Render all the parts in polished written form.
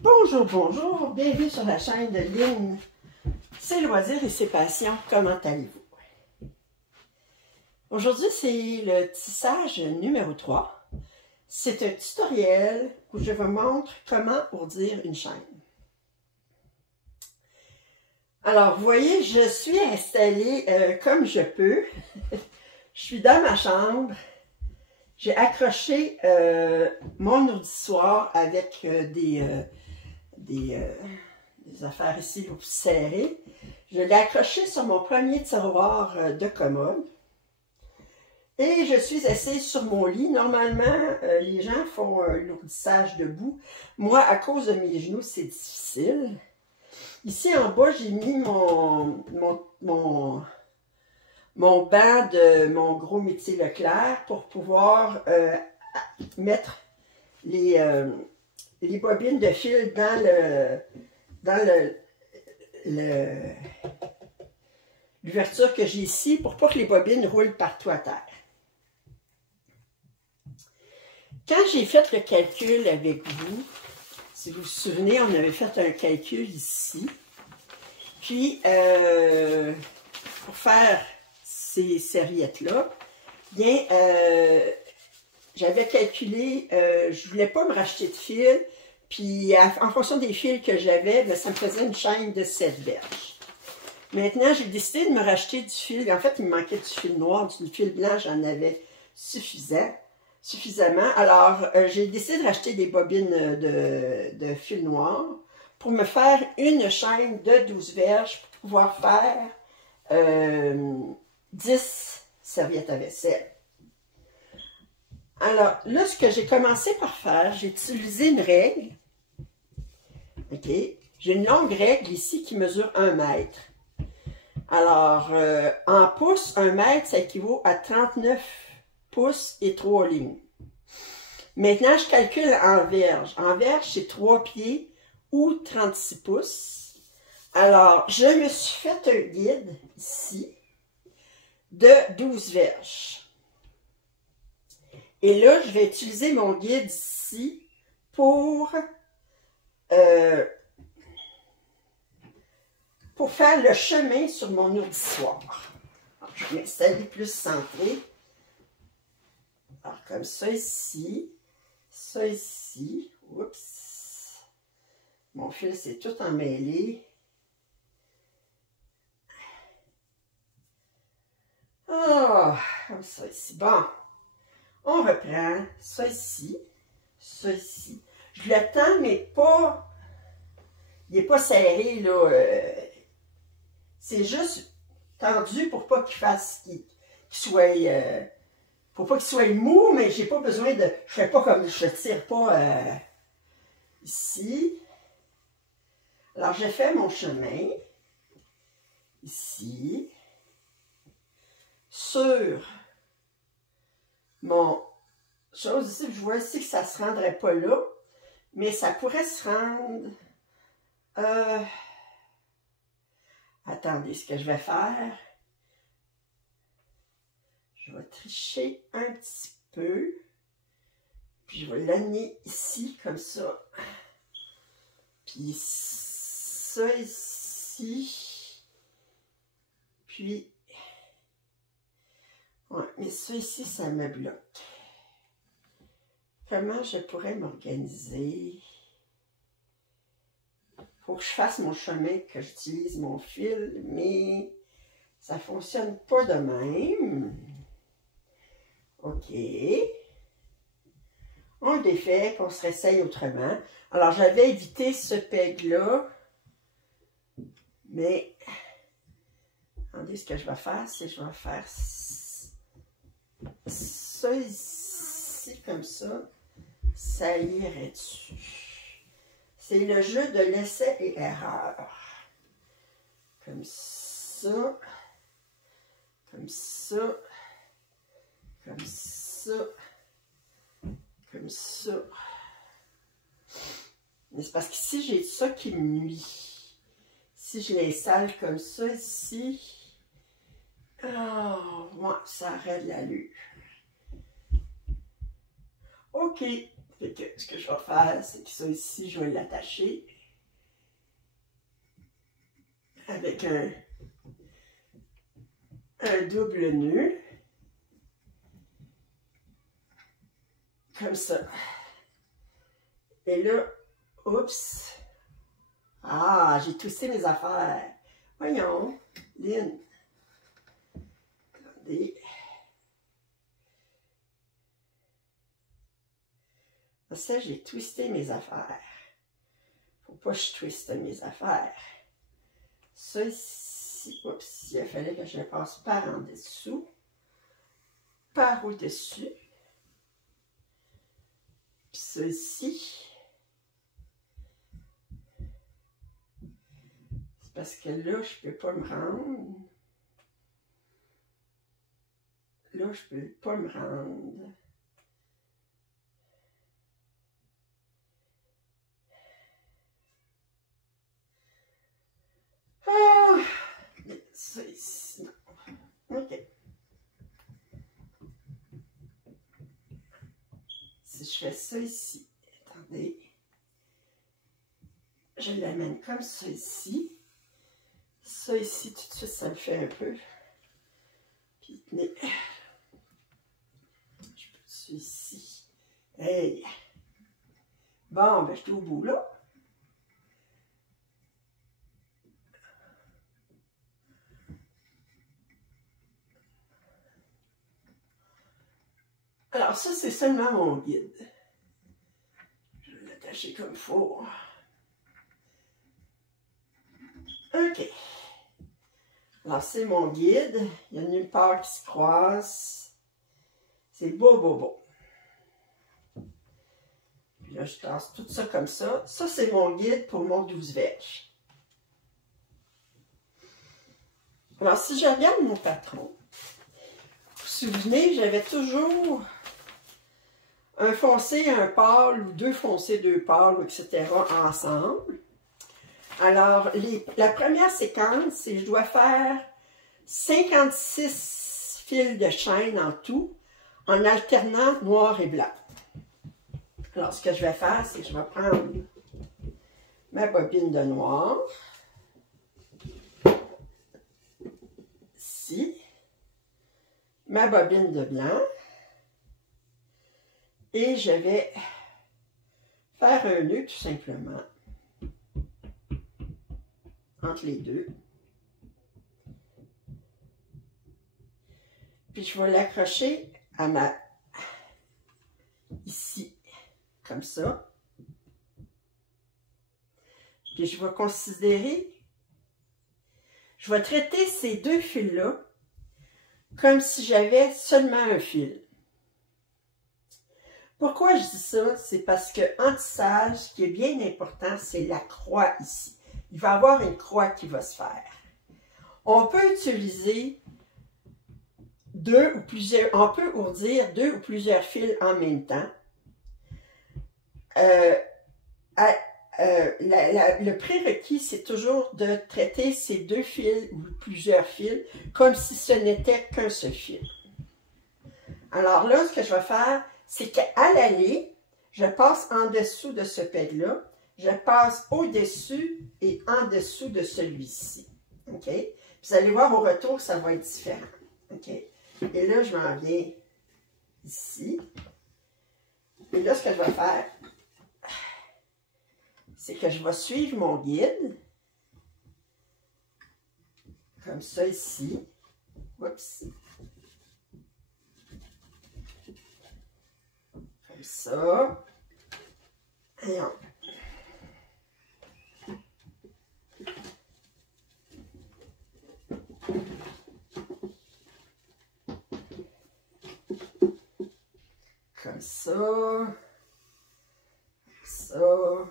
Bonjour, bonjour, bienvenue sur la chaîne de Lynn. C'est loisirs et c'est passion, comment allez-vous? Aujourd'hui, c'est le tissage numéro 3. C'est un tutoriel où je vous montre comment ourdir une chaîne. Alors, vous voyez, je suis installée comme je peux. Je suis dans ma chambre. J'ai accroché mon ourdissoir avec des affaires ici pour serrer. Je l'ai accroché sur mon premier tiroir de commode. Et je suis assise sur mon lit. Normalement, les gens font l'ourdissage debout. Moi, à cause de mes genoux, c'est difficile. Ici en bas, j'ai mis mon banc de mon gros métier Leclerc pour pouvoir mettre les bobines de fil dans l'ouverture que j'ai ici pour pas que les bobines roulent partout à terre. Quand j'ai fait le calcul avec vous, si vous vous souvenez, on avait fait un calcul ici. Puis, pour faire ces serviettes-là, bien, j'avais calculé, je ne voulais pas me racheter de fil, puis en fonction des fils que j'avais, ça me faisait une chaîne de 7 verges. Maintenant, j'ai décidé de me racheter du fil. En fait, il me manquait du fil noir, du fil blanc, j'en avais suffisamment. Alors, j'ai décidé de racheter des bobines de fil noir pour me faire une chaîne de 12 verges pour pouvoir faire 10 serviettes à vaisselle. Alors, là, ce que j'ai commencé par faire, j'ai utilisé une règle. OK? J'ai une longue règle ici qui mesure 1 mètre. Alors, en pouces, 1 mètre, ça équivaut à 39 pouces et 3 lignes. Maintenant, je calcule en verges. En verges, c'est 3 pieds ou 36 pouces. Alors, je me suis fait un guide ici de 12 verges. Et là, je vais utiliser mon guide ici pour faire le chemin sur mon ourdissoir. Alors, je vais m'installer plus centré. Alors, comme ça ici. Ça ici. Oups. Mon fil s'est tout emmêlé. Ah, comme ça ici. Bon. On reprend ça ici, ça ici. Je le tends, mais pas... Il n'est pas serré, là. C'est juste tendu pour pas qu'il fasse... qu'il soit... pour pas qu'il soit mou, mais j'ai pas besoin de... Je fais pas comme... Je tire pas ici. Alors, j'ai fait mon chemin. Ici. Sur... mon chose ici, je vois ici que ça ne se rendrait pas là, mais ça pourrait se rendre... Attendez, ce que je vais faire, je vais tricher un petit peu, puis je vais l'amener ici, comme ça. Puis ça ici, puis... Ouais, mais ça ici, ça me bloque. Comment je pourrais m'organiser? Faut que je fasse mon chemin, que j'utilise mon fil, mais ça ne fonctionne pas de même. OK. On le défait, qu'on se réessaye autrement. Alors, j'avais évité ce peg-là, mais... Attendez, ce que je vais faire, c'est que je vais faire... ça ici, comme ça, ça irait dessus. C'est le jeu de l'essai et erreur. Comme ça, comme ça, comme ça, comme ça. Mais c'est parce qu'ici, j'ai ça qui me nuit. Si je l'installe comme ça ici, oh, moi, ça aurait de l'allure. OK, Fait que ce que je vais faire, c'est que ça ici, je vais l'attacher avec un double nœud. Comme ça. Et là, oups. Ah, j'ai twisté mes affaires. Voyons, Lynn. Attendez. Ça, j'ai twisté mes affaires. Faut pas que je twiste mes affaires. Ça ici, oups, il fallait que je passe par en dessous, par au-dessus. Puis ça ici, c'est parce que là, je peux pas me rendre. Là, je peux pas me rendre. Ah! Ça ici, non. OK. Si je fais ça ici, attendez, je l'amène comme ça ici. Ça ici, tout de suite, ça le fait un peu. Puis tenez, je peux dessus ici. Hey! Bon, ben je suis au bout là. Alors ça, c'est seulement mon guide. Je vais l'attacher comme il faut. OK. Alors c'est mon guide. Il n'y a nulle part qui se croise. C'est beau, beau, beau. Puis là, je tasse tout ça comme ça. Ça, c'est mon guide pour mon 12 verges. Alors, si je regarde mon patron, vous vous souvenez, j'avais toujours un foncé, un pâle, ou deux foncés, deux pâles, etc. ensemble. Alors, la première séquence, c'est que je dois faire 56 fils de chaîne en tout, en alternant noir et blanc. Alors, ce que je vais faire, c'est que je vais prendre ma bobine de noir, ici, ma bobine de blanc, et je vais faire un nœud tout simplement entre les deux. Puis je vais l'accrocher à ici, comme ça. Puis je vais considérer, je vais traiter ces deux fils-là comme si j'avais seulement un fil. Pourquoi je dis ça? C'est parce qu'en tissage, ce qui est bien important, c'est la croix ici. Il va y avoir une croix qui va se faire. On peut utiliser deux ou plusieurs, on peut ourdir deux ou plusieurs fils en même temps. Le prérequis, c'est toujours de traiter ces deux fils ou plusieurs fils comme si ce n'était qu'un seul fil. Alors là, ce que je vais faire, c'est qu'à l'aller, je passe en dessous de ce peg-là, je passe au-dessus et en dessous de celui-ci. OK? Vous allez voir au retour, ça va être différent. OK? Et là, je m'en viens ici. Et là, ce que je vais faire, c'est que je vais suivre mon guide. Comme ça ici. Oups. Comme ça. Et on... Comme ça. Ça.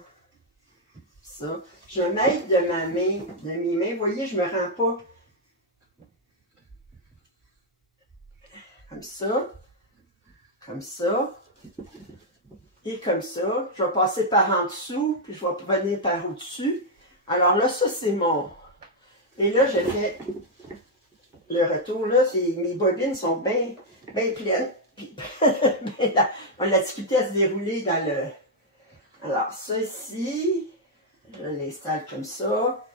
Ça. Je vais mettre de ma main, de mes mains. Vous voyez, je ne me rends pas comme ça, et comme ça. Je vais passer par en dessous, puis je vais venir par au-dessus. Alors là, ça, c'est mon... Et là, je fais le retour. Là, mes bobines sont bien pleines. Puis, on a la difficulté à se dérouler dans le... Alors, ça ici, je l'installe comme ça.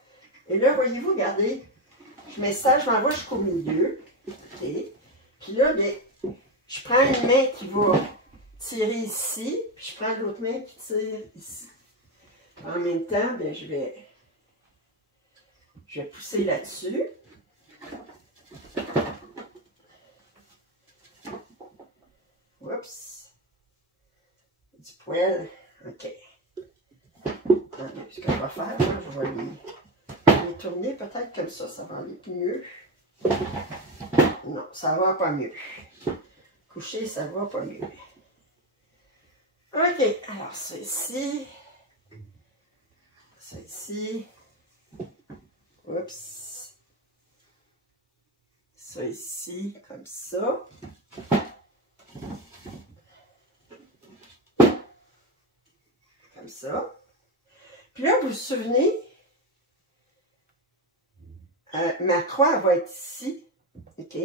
Et là, voyez-vous, regardez, je m'installe, je m'envoie jusqu'au milieu. OK. Puis là, bien, je prends une main qui va tirer ici, puis je prends l'autre main qui tire ici. En même temps, bien, je vais pousser là-dessus. Oups. Du poil. OK. Ce que je vais faire, moi, je vais les tourner peut-être comme ça va aller mieux. Non, ça va pas mieux. Coucher, ça va pas mieux. OK, alors ça ici. Ça ici. Oups. Ça ici, comme ça. Comme ça. Puis là, vous vous souvenez, ma croix elle va être ici. OK?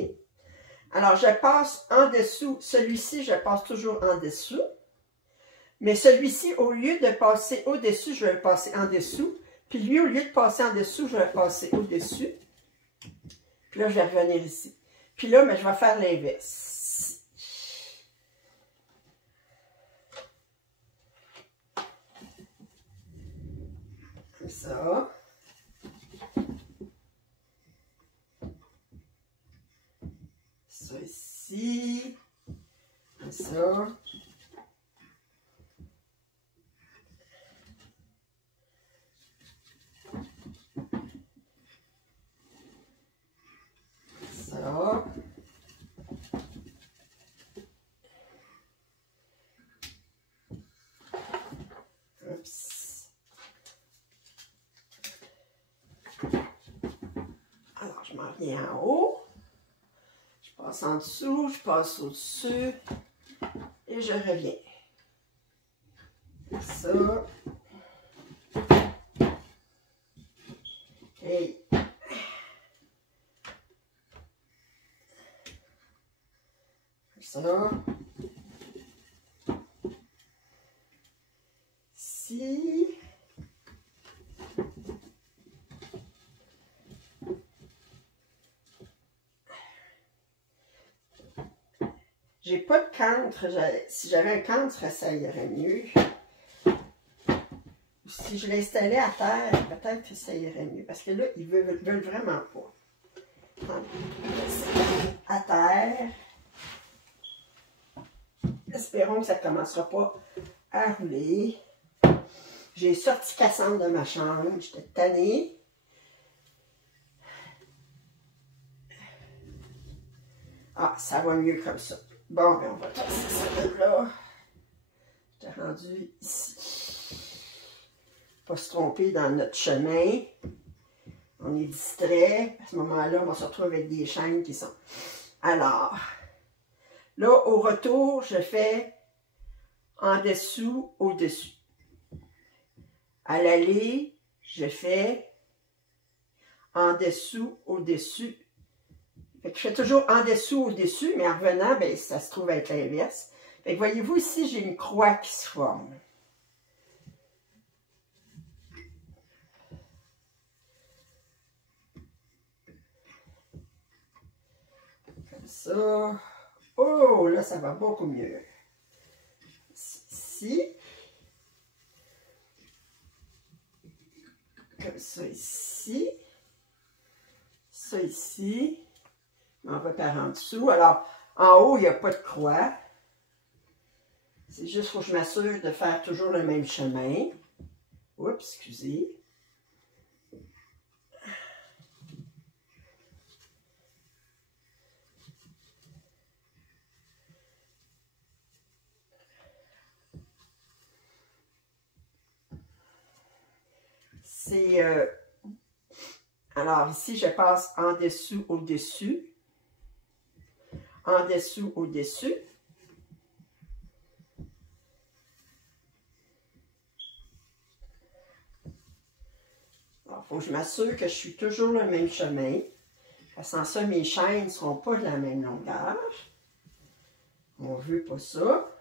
Alors, je passe en dessous. Celui-ci, je passe toujours en dessous. Mais celui-ci, au lieu de passer au-dessus, je vais le passer en dessous. Puis lui, au lieu de passer en dessous, je vais le passer au-dessus. Puis là, je vais revenir ici. Puis là, mais je vais faire l'inverse. Comme ça. Ça ici. Comme ça. Ça. Oups. Alors, je m'en viens en haut. Je passe en dessous, je passe au-dessus. Et je reviens. Ça. Et ça. Ici. J'ai pas de cantre. Si j'avais un cantre, ça irait mieux. Si je l'installais à terre, peut-être que ça irait mieux. Parce que là, ils veulent vraiment pas. À terre. Espérons que ça ne commencera pas à rouler. J'ai sorti Cassandre de ma chambre. J'étais tannée. Ah, ça va mieux comme ça. Bon, ben on va tasser ça de là. J'étais rendu ici. Pas se tromper dans notre chemin. On est distrait. À ce moment-là, on va se retrouver avec des chaînes qui sont... Alors, là, au retour, je fais en dessous, au-dessus. À l'aller, je fais en dessous, au-dessus. Fait que je fais toujours en dessous, au-dessus, mais en revenant, ben, ça se trouve être l'inverse. Fait que voyez-vous, ici, j'ai une croix qui se forme. Comme ça. Oh, là, ça va beaucoup mieux. Ici. Comme ça, ici. Ça, ici. On va par en dessous. Alors, en haut, il n'y a pas de croix. C'est juste qu'il faut que je m'assure de faire toujours le même chemin. Oups, excusez. C'est... alors, ici, je passe en dessous, au-dessus. En dessous, au-dessus. Alors, il faut que je m'assure que je suis toujours le même chemin. Sans ça, mes chaînes ne seront pas de la même longueur. On ne veut pas ça.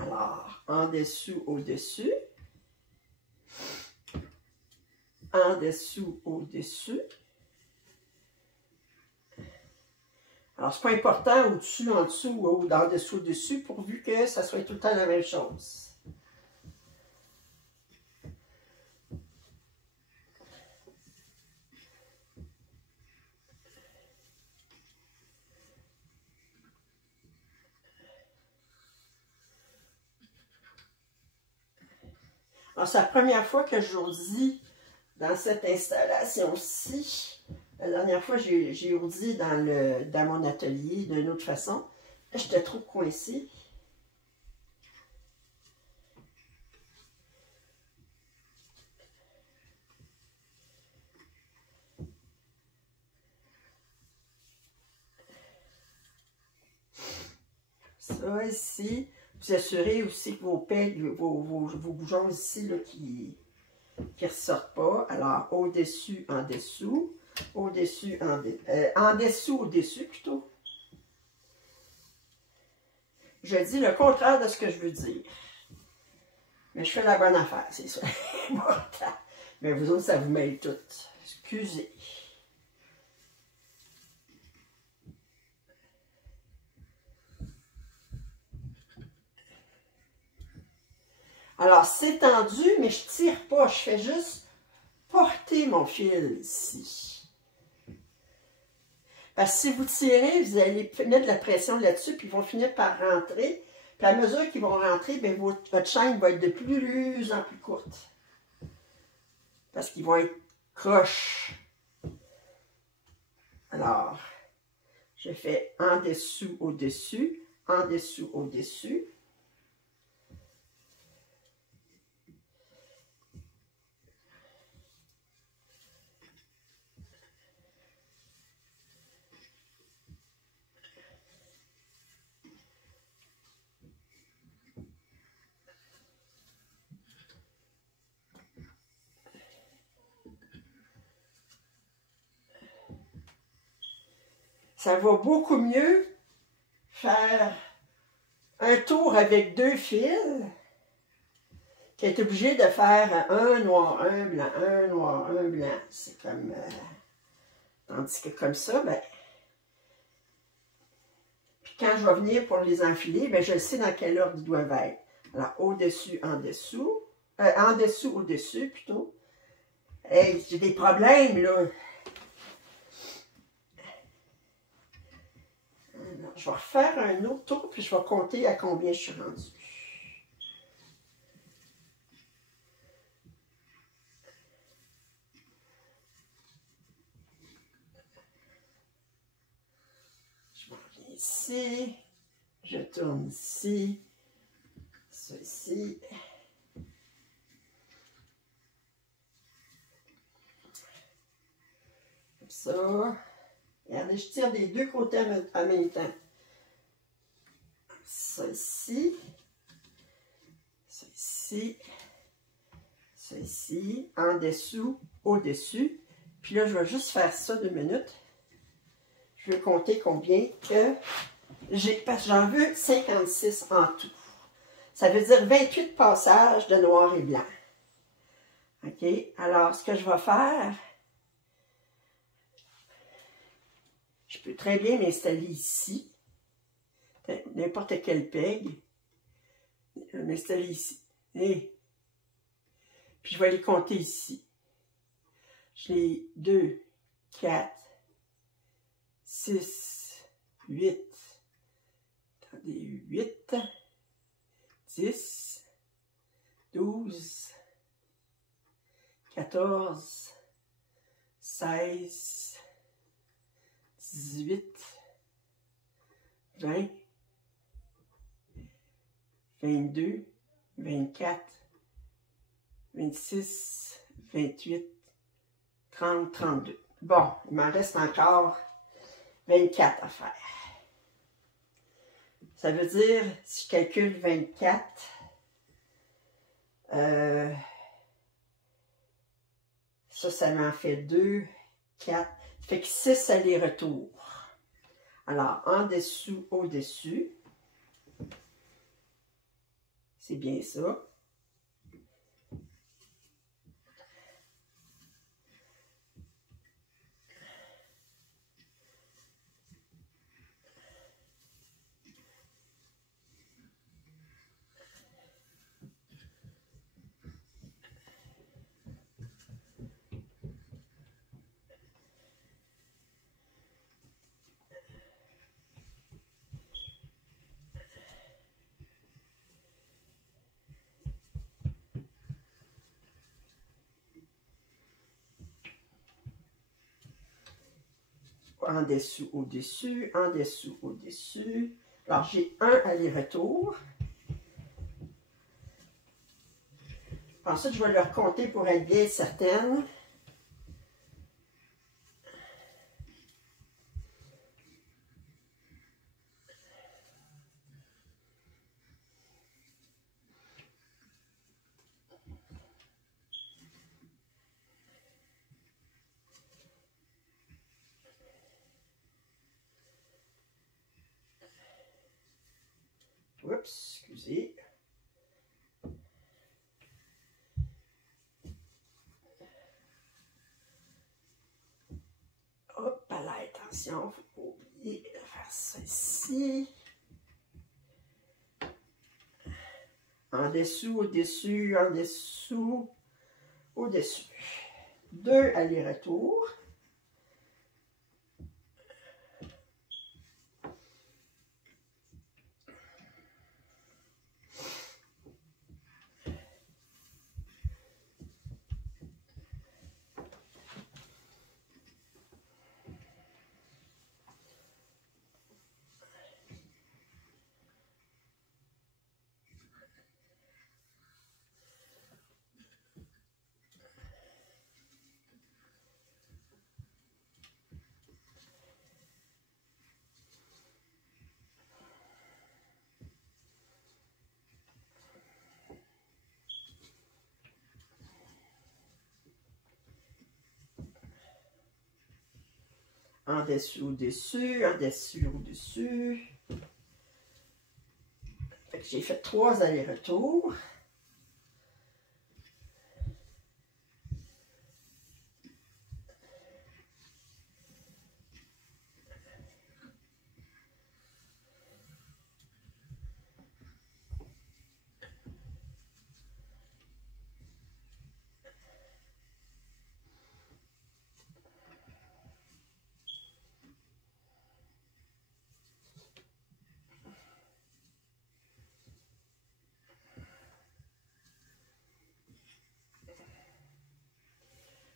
Alors, en dessous, au-dessus. En dessous, au-dessus. Alors, c'est pas important au-dessus, en dessous ou en dessous, au-dessus, pourvu que ça soit tout le temps la même chose. Alors, c'est la première fois que je ourdis dans cette installation-ci. La dernière fois, j'ai ourdi dans mon atelier d'une autre façon. Là, j'étais trop coincée. Ça ici, vous assurez aussi que vos pegs, vos boujons ici là, qui ne ressortent pas. Alors, au-dessus, en dessous. Au-dessus, en dessous, au-dessus plutôt. Je dis le contraire de ce que je veux dire. Mais je fais la bonne affaire, c'est ça. Mais vous autres, ça vous mêle tout. Excusez. Alors, c'est tendu, mais je tire pas. Je fais juste porter mon fil ici. Parce que si vous tirez, vous allez mettre de la pression là-dessus, puis ils vont finir par rentrer. Puis à mesure qu'ils vont rentrer, bien, votre chaîne va être de plus en plus courte. Parce qu'ils vont être croches. Alors, je fais en dessous, au-dessus, en dessous, au-dessus. Ça va beaucoup mieux faire un tour avec deux fils qu'être obligé de faire un noir, un blanc, un noir, un blanc. C'est comme... tandis que comme ça, ben... Puis quand je vais venir pour les enfiler, ben je sais dans quel ordre ils doivent être. Alors, au-dessus, en dessous. En dessous, au-dessus, plutôt. Hey, j'ai des problèmes, là. Alors, je vais refaire un autre tour, puis je vais compter à combien je suis rendue. Je m'en viens ici. Je tourne ici. Ceci. Comme ça. Regardez, je tire des deux côtés en même temps. Ça ici. Ça ici. Ça ici. En dessous, au-dessus. Puis là, je vais juste faire ça 2 minutes. Je vais compter combien que j'ai. Parce que j'en veux 56 en tout. Ça veut dire 28 passages de noir et blanc. OK? Alors, ce que je vais faire, je peux très bien m'installer ici. N'importe quel peg. Je vais m'installer ici. Et puis, je vais les compter ici. J'ai 2, 4, 6, 8. Attendez, 8, 10, 12, 14, 16, 18, 20, 22, 24, 26, 28, 30, 32. Bon, il m'en reste encore 24 à faire. Ça veut dire, si je calcule 24, ça m'en fait 2, 4, ça fait que 6 allers-retours. Alors, en dessous, au-dessus, c'est bien ça. En dessous, au-dessus, en dessous, au-dessus. Alors, j'ai un aller-retour. Ensuite, je vais le recompter pour être bien certaine. Oups, excusez. Hop, là, attention, il ne faut pas oublier de faire ça ici. En dessous, au-dessus, en dessous, au-dessus. 2 allers-retours. En dessous, au-dessus, en dessous, au-dessus. J'ai fait 3 allers-retours.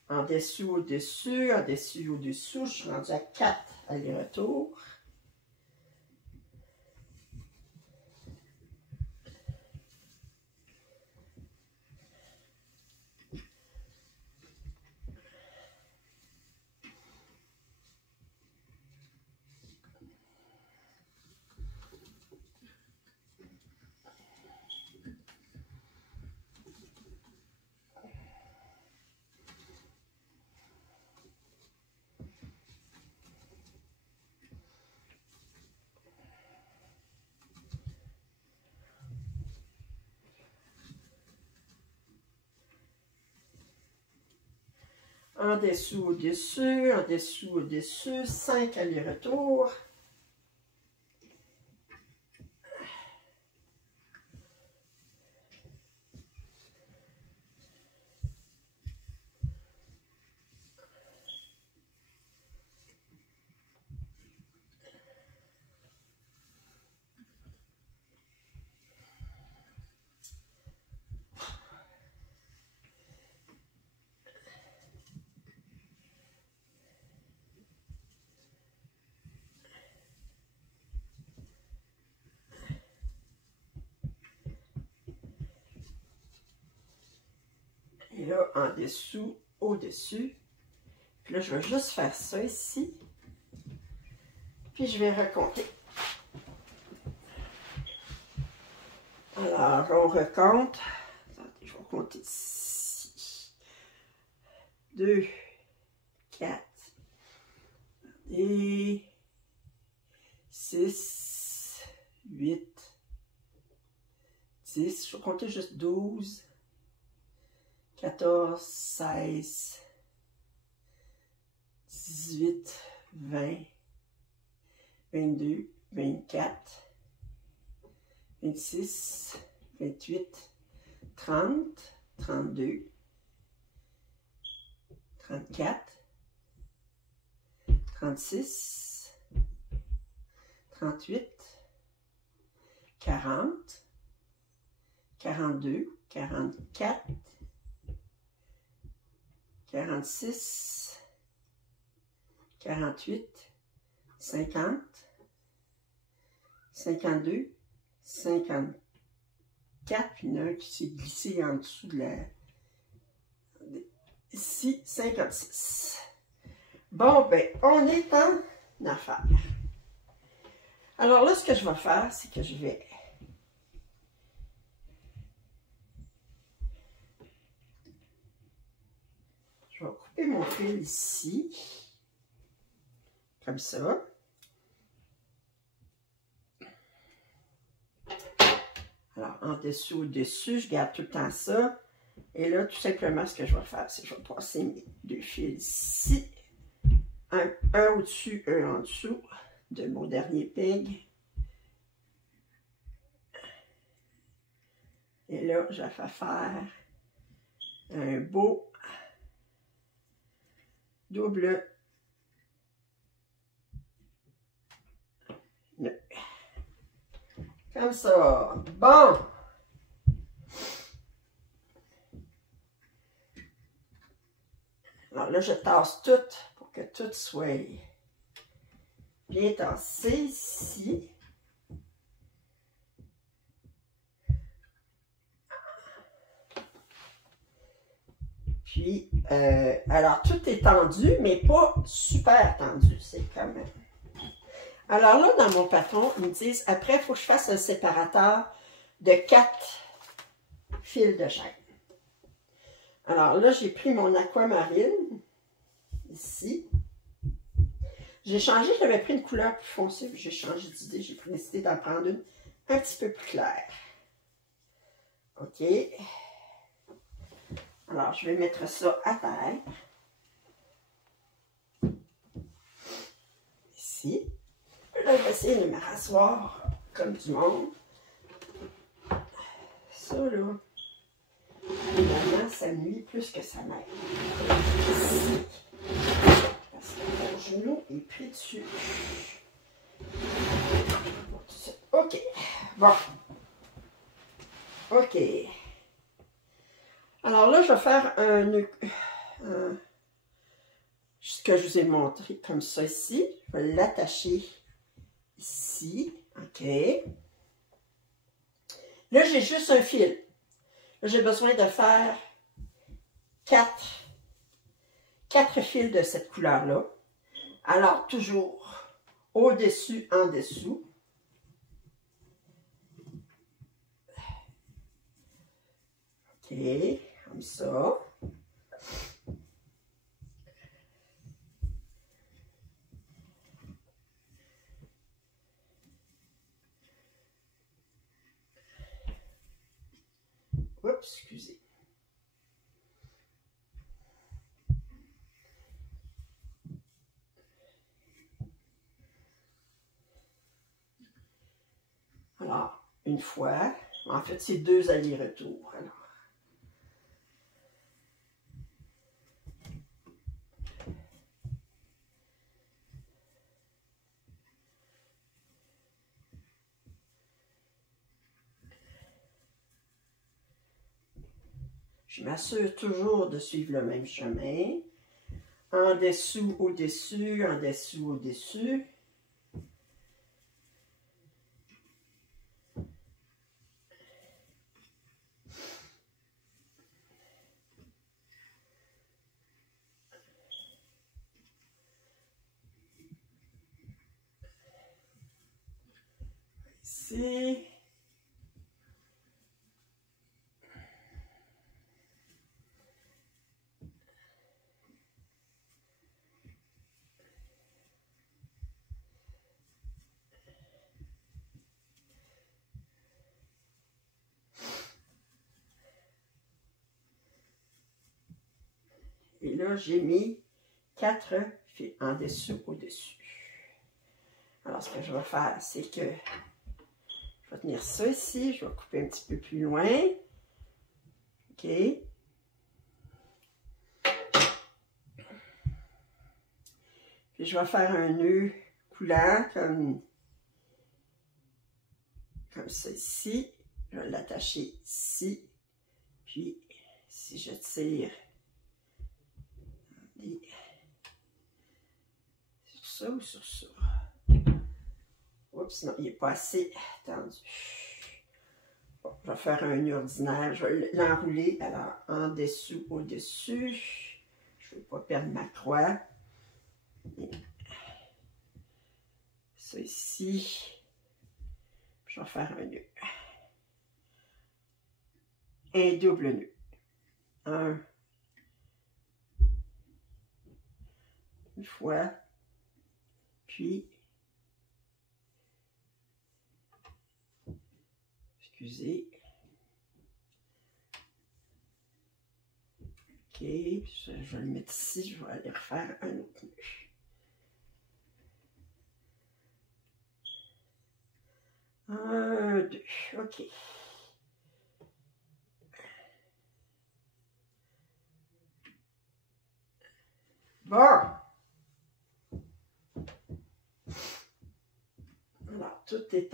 En dessous, au-dessus, en dessous, au-dessous. Je suis rendue à 4 allers-retours. En dessous, au-dessus, en dessous, au-dessus, 5 allers-retours. en dessous, au-dessus. Puis là, je vais juste faire ça ici. Puis je vais recompter. Alors, on recompte. Attendez, je vais compter ici. 2, 4, et 6, 8, 10. Je vais compter juste 12, 14, 16, 18, 20, 22, 24, 26, 28, 30, 32, 34, 36, 38, 40, 42, 44, 46, 48, 50, 52, 54, puis il y en a un qui s'est glissé en dessous de la... Ici, 56. Bon, ben, on est en affaire. Alors là, ce que je vais faire, c'est que je vais... Je vais couper mon fil ici, comme ça. Alors, en dessous, au-dessus, je garde tout le temps ça. Et là, tout simplement, ce que je vais faire, c'est que je vais passer mes deux fils ici. Un au-dessus, un en dessous de mon dernier peg. Et là, je vais faire un beau double nœud. Comme ça. Bon! Alors là, je tasse tout pour que tout soit bien tassé ici. Puis, alors tout est tendu, mais pas super tendu. C'est quand même. Alors là, dans mon patron, ils me disent, après, il faut que je fasse un séparateur de 4 fils de chaîne. Alors là, j'ai pris mon aquamarine, ici. J'ai changé, j'avais pris une couleur plus foncée, j'ai changé d'idée, j'ai décidé d'en prendre une un petit peu plus claire. OK. Alors, je vais mettre ça à terre. Ici. Là, je vais essayer de me rasseoir comme du monde. Ça, là, évidemment, ça nuit plus que ça m'aide. Ici. Parce que mon genou est pris dessus. OK. Bon. OK. Alors là, je vais faire ce que je vous ai montré comme ça ici. Je vais l'attacher ici. OK. Là, j'ai juste un fil. Là, j'ai besoin de faire 4 fils de cette couleur-là. Alors, toujours au-dessus, en dessous. OK, comme ça. Oups, excusez. Alors, une fois. En fait, c'est 2 allers-retours. Alors. Je m'assure toujours de suivre le même chemin. En dessous, au-dessus, en dessous, au-dessus. ici. Et là, j'ai mis 4 fils en dessous, au-dessus. Alors, ce que je vais faire, c'est que je vais tenir ça ici. Je vais couper un petit peu plus loin. OK. Puis, je vais faire un nœud coulant comme ça ici. Je vais l'attacher ici. Puis, si je tire sur ça ou sur ça. Oups, non, il n'est pas assez tendu. Bon, je vais faire un nœud ordinaire. Je vais l'enrouler, alors, en dessous, au-dessus. Je ne veux pas perdre ma croix. Et ça ici. Je vais faire un nœud. Un double nœud. Une fois. Puis, excusez. OK, je vais le mettre ici. Je vais aller refaire un autre nœud. Un, deux. OK. Bon. Alors, tout est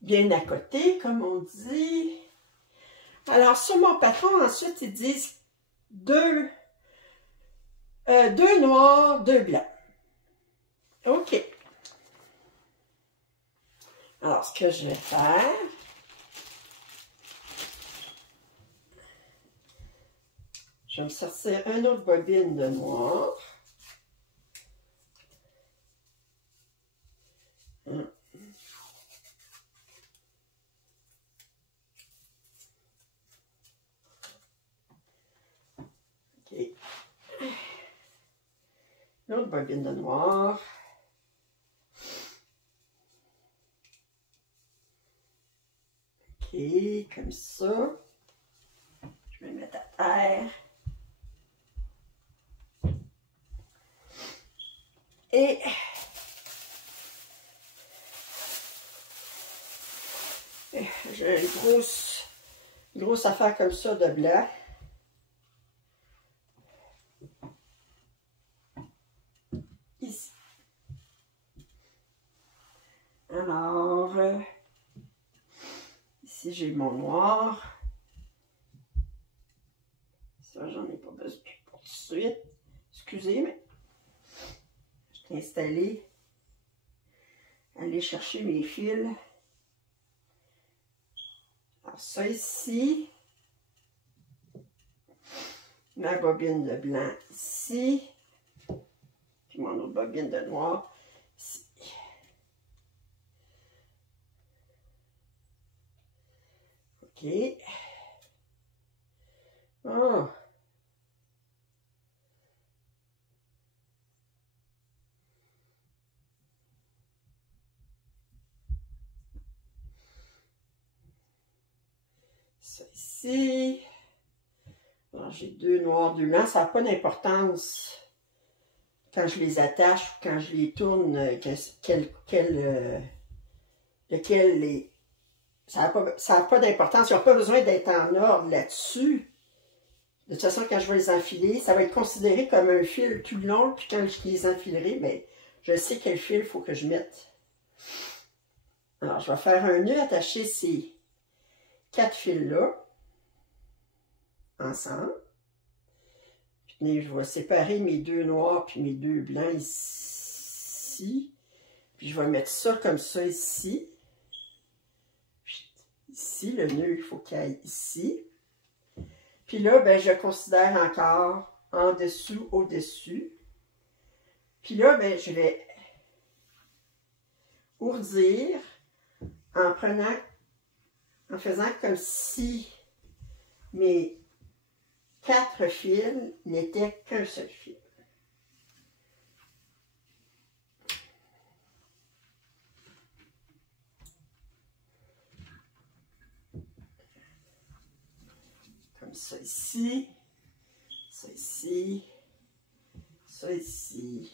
bien à côté, comme on dit. Alors, sur mon patron, ensuite, ils disent deux noirs, 2 blancs. OK. Alors, ce que je vais faire, je vais me sortir une autre bobine de noir. OK. Une autre bobine de noir. OK, comme ça. Je vais me mettre à terre. Et j'ai une grosse affaire comme ça de blanc. Ici. Alors, ici j'ai mon noir. Ça, j'en ai pas besoin pour tout de suite. Excusez, mais je t'ai installé. Aller chercher mes fils. Alors, ça ici. Ma bobine de blanc ici. Puis mon autre bobine de noir ici. OK. Oh. Ça ici. Alors, j'ai 2 noirs, 2 blancs. Ça n'a pas d'importance quand je les attache ou quand je les tourne, lequel les... Ça n'a pas d'importance. Ils n'ont pas besoin d'être en ordre là-dessus. De toute façon, quand je vais les enfiler, ça va être considéré comme un fil tout le long. Puis quand je les enfilerai, mais je sais quel fil il faut que je mette. Alors, je vais faire un nœud, attacher ces 4 fils-là ensemble. Puis, je vais séparer mes 2 noirs puis mes 2 blancs ici. Puis, je vais mettre ça comme ça ici. Puis, ici, le nœud, il faut qu'il aille ici. Puis là, ben, je considère encore en dessous, au-dessus. Puis là, ben, je vais ourdir en faisant comme si mes 4 fils n'étaient qu'un seul fil. Comme ça ici, ça ici, ça ici,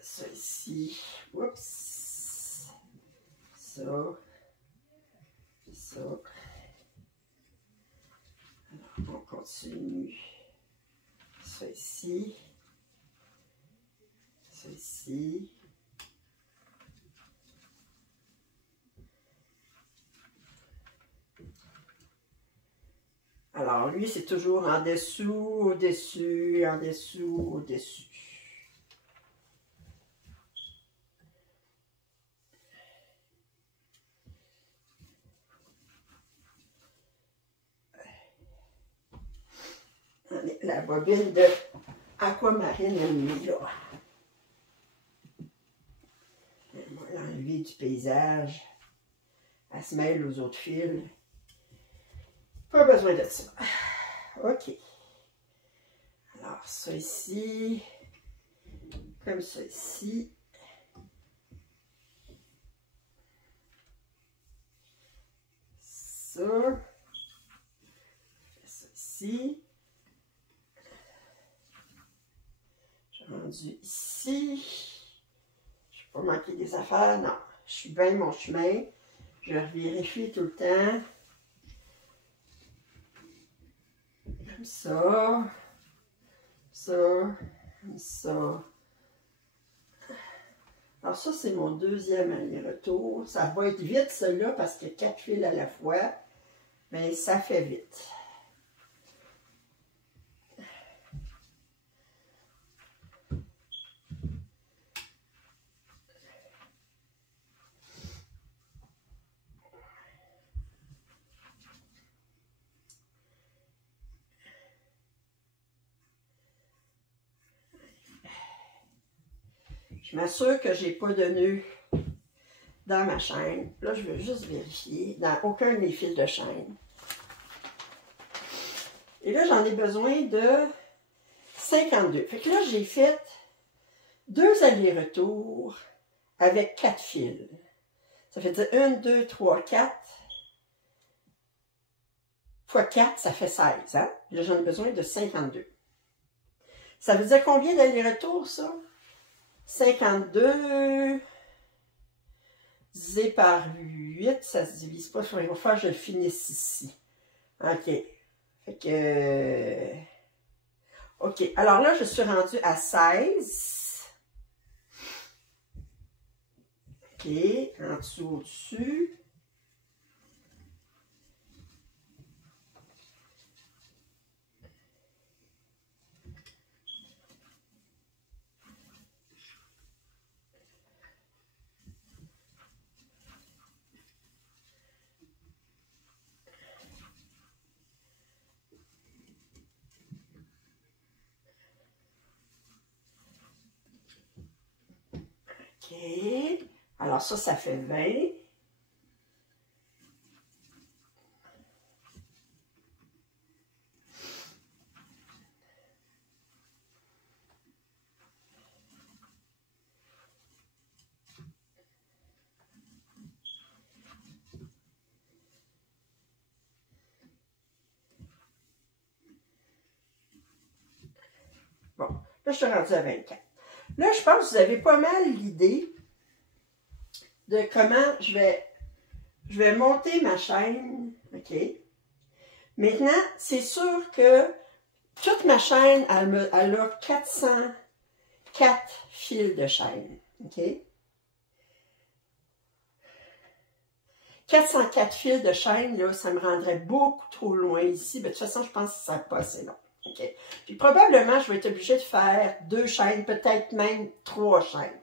ça ici, oups, ça, ça. Alors, on continue, ça ici, ça ici. Alors, lui, c'est toujours en dessous, au-dessus, en dessous, au-dessus. La bobine de Aquamarine Ennemie, là. On va l'enlever du paysage. Elle se mêle aux autres fils. Pas besoin de ça. OK. Alors, ça ici. Comme ça ici. Ça. Ça ici. J'ai rendu ici. Je n'ai pas manqué des affaires. Non. Je suis bien mon chemin. Je vérifie tout le temps. Comme ça, comme ça. Alors ça, c'est mon deuxième aller-retour. Ça va être vite, celui-là, parce qu'il y a 4 fils à la fois. Mais ça fait vite. Je m'assure que je n'ai pas de nœud dans ma chaîne. Là, je veux juste vérifier. Dans aucun de mes fils de chaîne. Et là, j'en ai besoin de 52. Fait que là, j'ai fait 2 allers-retours avec 4 fils. Ça fait dire 1, 2, 3, 4. Fois 4, ça fait 16. Hein? Là, j'en ai besoin de 52. Ça veut dire combien d'allers-retours, ça? 52 divisé par 8, ça se divise pas. Il va falloir que je le finisse ici. OK. Fait que... OK. Alors là, je suis rendue à 16. OK. En dessous, au-dessus. OK. Alors ça fait 20. Bon, là, je suis rendue à 24. Là, je pense que vous avez pas mal l'idée de comment je vais monter ma chaîne. OK? Maintenant, c'est sûr que toute ma chaîne, elle a 404 fils de chaîne. OK? 404 fils de chaîne, là, ça me rendrait beaucoup trop loin ici. Mais de toute façon, je pense que ça ne sera pas assez long. Okay. Puis probablement, je vais être obligée de faire 2 chaînes, peut-être même 3 chaînes.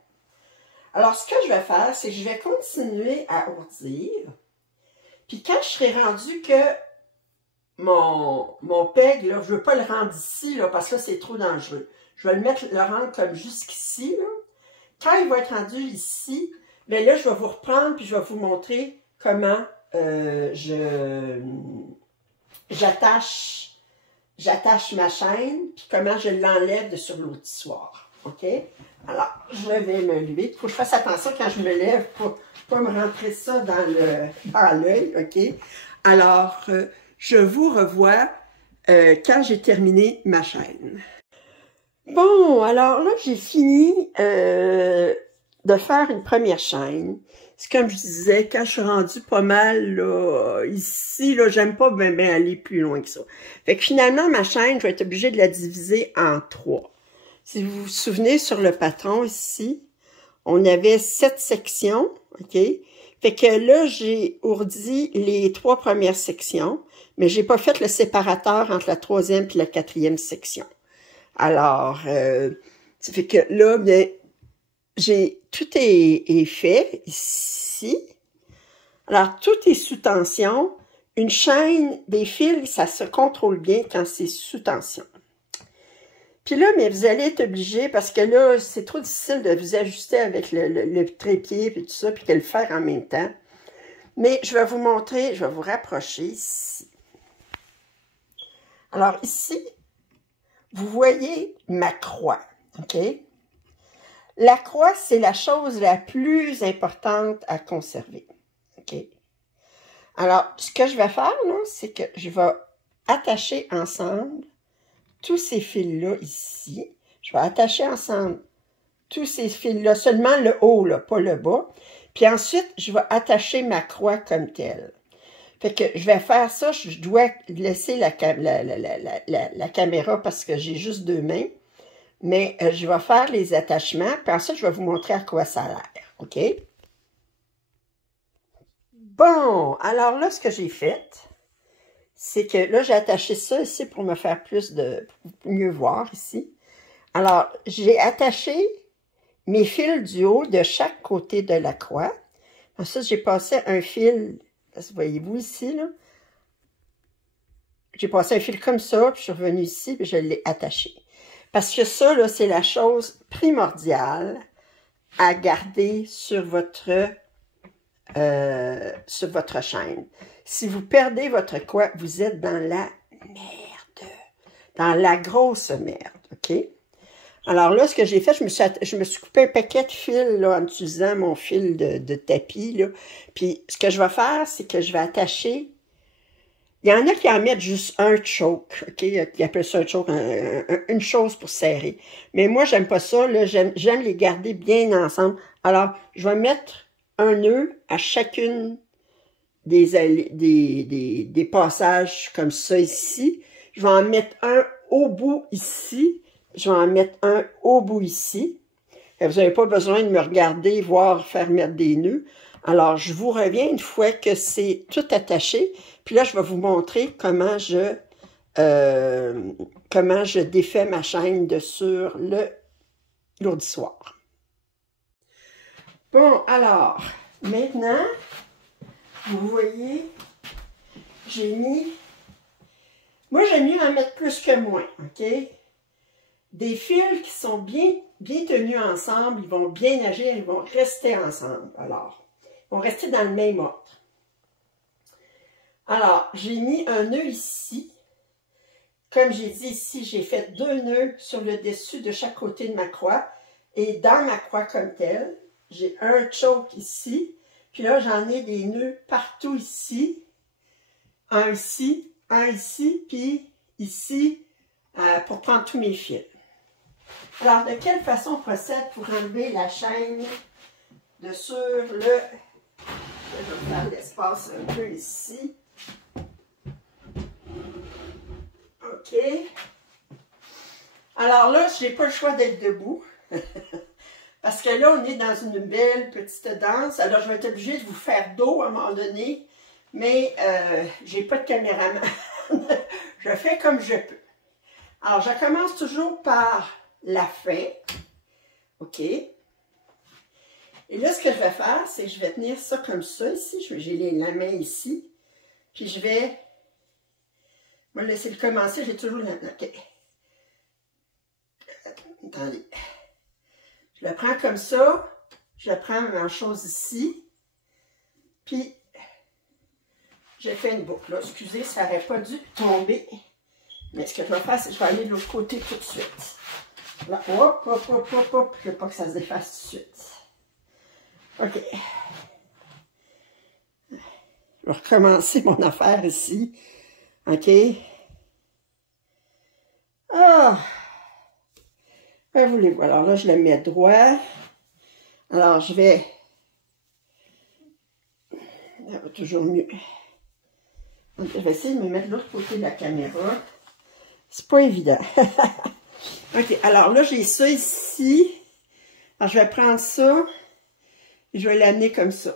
Alors, ce que je vais faire, c'est que je vais continuer à ourdir. Puis quand je serai rendu que mon peg, là, je ne veux pas le rendre ici, là, parce que là, c'est trop dangereux. Je vais le rendre comme jusqu'ici, là. quand il va être rendu ici, bien là, je vais vous reprendre puis je vais vous montrer comment j'attache ma chaîne puis comment je l'enlève de sur l'autissoir. OK? Alors, je vais me lever. Il faut que je fasse attention quand je me lève pour pas me rentrer ça dans l'œil. OK? Alors, je vous revois quand j'ai terminé ma chaîne. Bon, alors là, j'ai fini de faire une première chaîne. C'est comme je disais, quand je suis rendue pas mal là, ici, là, j'aime pas bien aller plus loin que ça. Fait que finalement, ma chaîne, je vais être obligée de la diviser en 3. Si vous vous souvenez, sur le patron ici, on avait 7 sections, OK? Fait que là, j'ai ourdi les 3 premières sections, mais j'ai pas fait le séparateur entre la 3e et la 4e section. Alors, ça fait que là, bien, tout est fait ici. Alors, tout est sous tension. Une chaîne, des fils, ça se contrôle bien quand c'est sous tension. Puis là, mais vous allez être obligé, parce que là, c'est trop difficile de vous ajuster avec le trépied, puis tout ça, puis de le faire en même temps. Mais je vais vous montrer, je vais vous rapprocher ici. Alors ici, vous voyez ma croix, OK? La croix, c'est la chose la plus importante à conserver, OK? Alors, ce que je vais faire, là, c'est que je vais attacher ensemble tous ces fils-là ici. Je vais attacher ensemble tous ces fils-là, seulement le haut, là, pas le bas. Puis ensuite, je vais attacher ma croix comme telle. Fait que je vais faire ça, je dois laisser la caméra parce que j'ai juste 2 mains. Mais je vais faire les attachements, puis ensuite, je vais vous montrer à quoi ça a l'air, OK? Bon, alors là, ce que j'ai fait, c'est que là, j'ai attaché ça ici pour me faire pour mieux voir ici. Alors, j'ai attaché mes fils du haut de chaque côté de la croix. Ensuite, j'ai passé un fil, voyez-vous ici, là? J'ai passé un fil comme ça, puis je suis revenue ici, puis je l'ai attaché. Parce que ça, là, c'est la chose primordiale à garder sur votre chaîne. Si vous perdez votre croix, vous êtes dans la merde. Dans la grosse merde, OK? Alors là, ce que j'ai fait, je me suis coupé un paquet de fils là, en utilisant mon fil de tapis. Là. Puis ce que je vais faire, c'est que je vais attacher. Il y en a qui en mettent juste un choke, OK? Ils appellent ça un choke, une chose pour serrer. Mais moi, j'aime pas ça. J'aime les garder bien ensemble. Alors, je vais mettre un nœud à chacune des passages comme ça ici. Je vais en mettre un au bout ici. Je vais en mettre un au bout ici. Vous n'avez pas besoin de me regarder, voir faire mettre des nœuds. Alors, je vous reviens une fois que c'est tout attaché. Puis là, je vais vous montrer comment je défais ma chaîne de sur l'ourdissoir. Bon, alors, maintenant, vous voyez, j'ai mis... Moi, j'aime mieux en mettre plus que moins, OK? Des fils qui sont bien tenus ensemble, ils vont bien agir, ils vont rester ensemble. Alors, ils vont rester dans le même ordre. Alors, j'ai mis un nœud ici. Comme j'ai dit ici, j'ai fait 2 nœuds sur le dessus de chaque côté de ma croix. Et dans ma croix comme telle, j'ai un choke ici. Puis là, j'en ai des nœuds partout ici. Un ici, puis ici, pour prendre tous mes fils. Alors, de quelle façon on procède pour enlever la chaîne de sur le... Je vais faire l'espace un peu ici. OK. Alors là, je n'ai pas le choix d'être debout. Parce que là, on est dans une belle petite danse. Alors, je vais être obligée de vous faire dos à un moment donné. Mais j'ai pas de caméraman. Je fais comme je peux. Alors, je commence toujours par la fin. OK. Et là, ce que je vais faire, c'est que je vais tenir ça comme ça ici. J'ai la main ici. Puis je vais... Moi, laisser le commencer. J'ai toujours la main. OK. Attendez. Je le prends comme ça. Je le prends en chose ici. Puis, j'ai fait une boucle. Là. Excusez, ça n'aurait pas dû tomber. Mais ce que je vais faire, c'est que je vais aller de l'autre côté tout de suite. Là, hop, hop, hop, hop, hop. Je ne veux pas que ça se défasse tout de suite. OK. Je vais recommencer mon affaire ici. OK. Ah! Ben, voulez-vous. Alors là, je le mets droit. Alors, je vais... Ça va toujours mieux. Je vais essayer de me mettre de l'autre côté de la caméra. C'est pas évident. OK, alors là, j'ai ça ici. Alors, je vais prendre ça et je vais l'amener comme ça.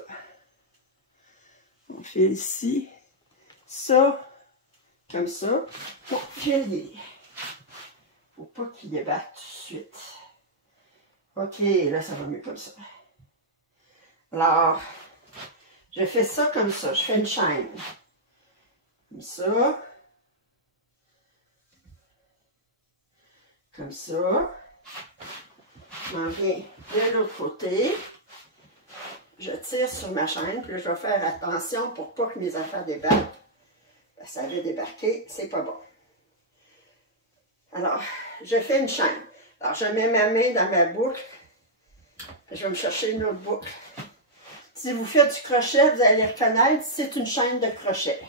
On fait ici. Ça, comme ça. Bon, je vais le lier. Faut pas qu'il débatte tout de suite. OK, là, ça va mieux comme ça. Alors, je fais ça comme ça. Je fais une chaîne. Comme ça. Comme ça. Je m'en viens de l'autre côté. Je tire sur ma chaîne. Puis là, je vais faire attention pour pas que mes affaires débarquent. Ça avait débarqué, c'est pas bon. Alors, je fais une chaîne. Alors, je mets ma main dans ma boucle. Je vais me chercher une autre boucle. Si vous faites du crochet, vous allez reconnaître, c'est une chaîne de crochet.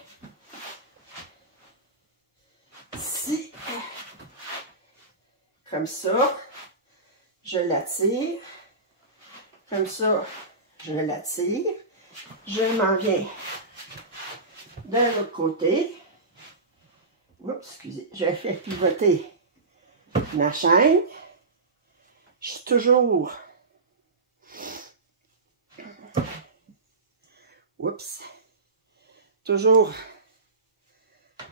Ici, comme ça, je l'attire. Comme ça, je l'attire. Je m'en viens de l'autre côté. Oups, excusez, je fais pivoter ma chaîne. Je suis toujours... Oups. Toujours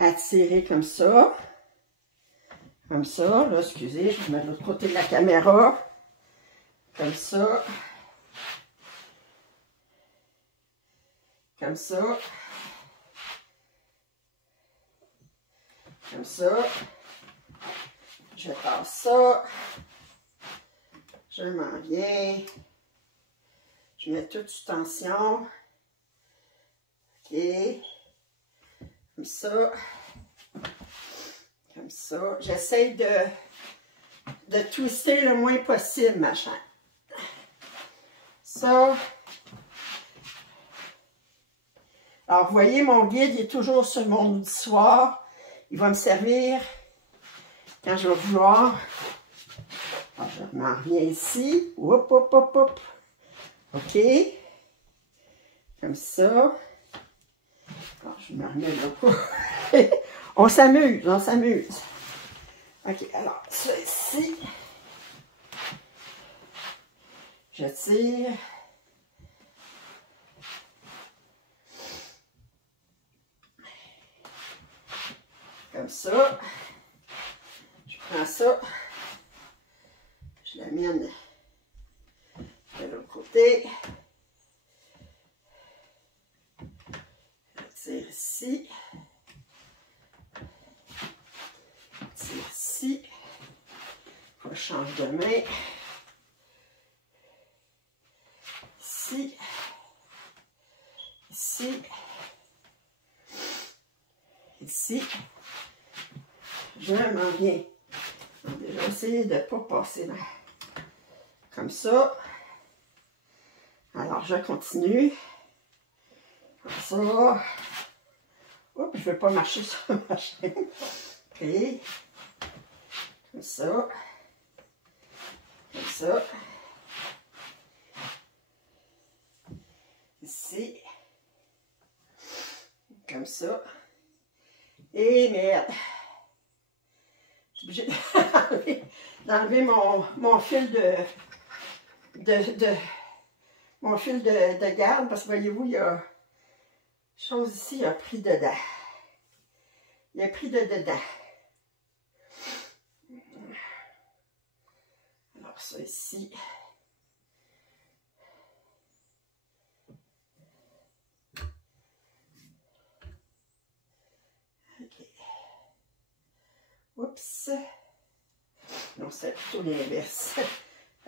attirer comme ça. Comme ça. Là, excusez, je vais mettre de l'autre côté de la caméra. Comme ça. Comme ça. Comme ça. Je passe ça. Je m'en viens. Je mets toute sous tension. OK. Comme ça. Comme ça. J'essaie de twister le moins possible ma chaîne. Ça. Alors, vous voyez, mon guide il est toujours sur mon auditoire. Il va me servir quand je vais vouloir. Alors, je m'en reviens ici. Hop, hop, hop, hop. OK. Comme ça. Alors, je me remets là. On s'amuse, on s'amuse. OK, alors, ça ici. Je tire. Comme ça. Je prends ça. Je l'amène de l'autre côté. Je tire ici. Je tire ici. Je change de main. Ici. Ici. Ici. Je m'en viens. Je vais essayer de ne pas passer là. Comme ça. Alors, je continue. Comme ça. Oups, je ne veux pas marcher sur ma chaîne. OK. Comme ça. Comme ça. Ici. Comme ça. Et merde. Je suis obligée d'enlever mon fil mon fil de garde parce que voyez-vous, il y a chose ici, il a pris dedans. Il a pris dedans. Alors ça ici. OK. Oups. Non, c'est plutôt l'inverse.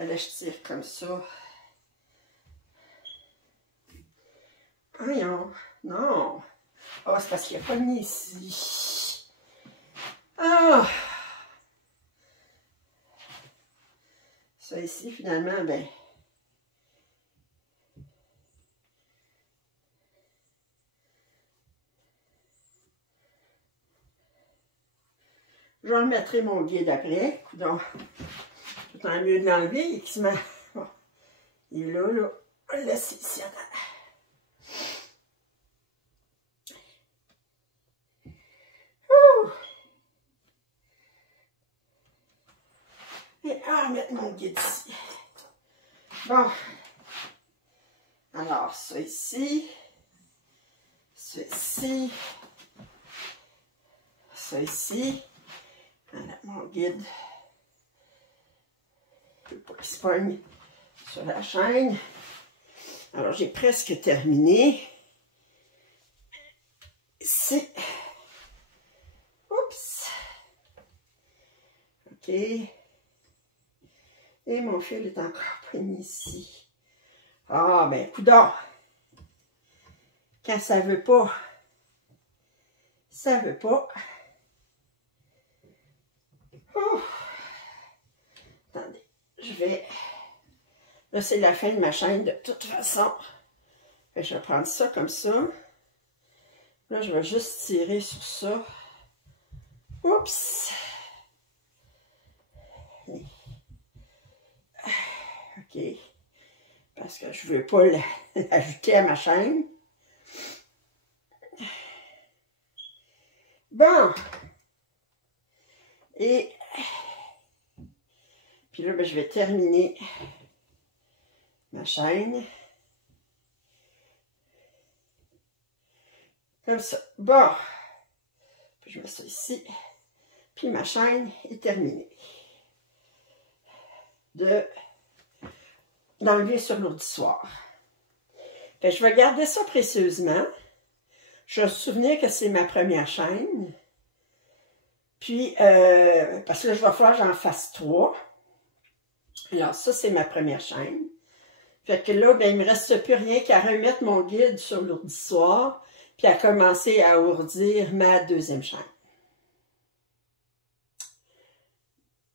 Allez, je tire comme ça. Voyons. Non. Oh, c'est parce qu'il n'y a pas de nez ici. Ah! Ça ici, finalement, ben... Je remettrai mon guide après. Donc, tout en mieux de l'enlever. Et qui se met... Bon. Il est là, là. On le laisse ici. Attends. Et mettre mon guide ici. Bon. Alors, ça ici. Ça ici. Ça ici. Voilà, mon guide. Je ne veux pas qu'il se pogne sur la chaîne. Alors, j'ai presque terminé. Ici. Oups. OK. Et mon fil est encore pogné ici. Ah, ben, coudonc. Quand ça veut pas, ça veut pas. Oh. Attendez, je vais... Là, c'est la fin de ma chaîne de toute façon. Je vais prendre ça comme ça. Là, je vais juste tirer sur ça. Oups! OK. Parce que je ne veux pas l'ajouter à ma chaîne. Bon. Et puis là, ben, je vais terminer ma chaîne. Comme ça. Bon. Puis je mets ça ici. Puis ma chaîne est terminée. D'enlever sur l'ourdissoir. Je vais garder ça précieusement. Je vais me souvenir que c'est ma première chaîne. Puis, parce que là, je vais falloir que j'en fasse 3. Alors, ça, c'est ma première chaîne. Fait que là, ben, il ne me reste plus rien qu'à remettre mon guide sur l'ourdissoir, puis à commencer à ourdir ma deuxième chaîne.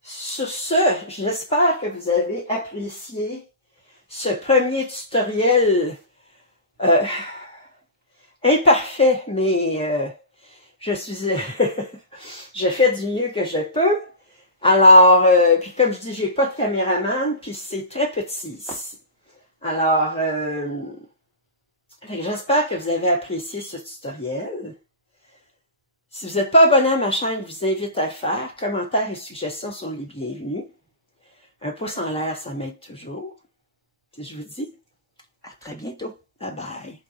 Sur ce, j'espère que vous avez apprécié ce premier tutoriel imparfait, mais je fais du mieux que je peux. Alors, puis comme je dis, j'ai pas de caméraman, puis c'est très petit ici. Alors, j'espère que vous avez apprécié ce tutoriel. Si vous n'êtes pas abonné à ma chaîne, je vous invite à le faire. Commentaires et suggestions sont les bienvenus. Un pouce en l'air, ça m'aide toujours. Puis je vous dis à très bientôt. Bye bye.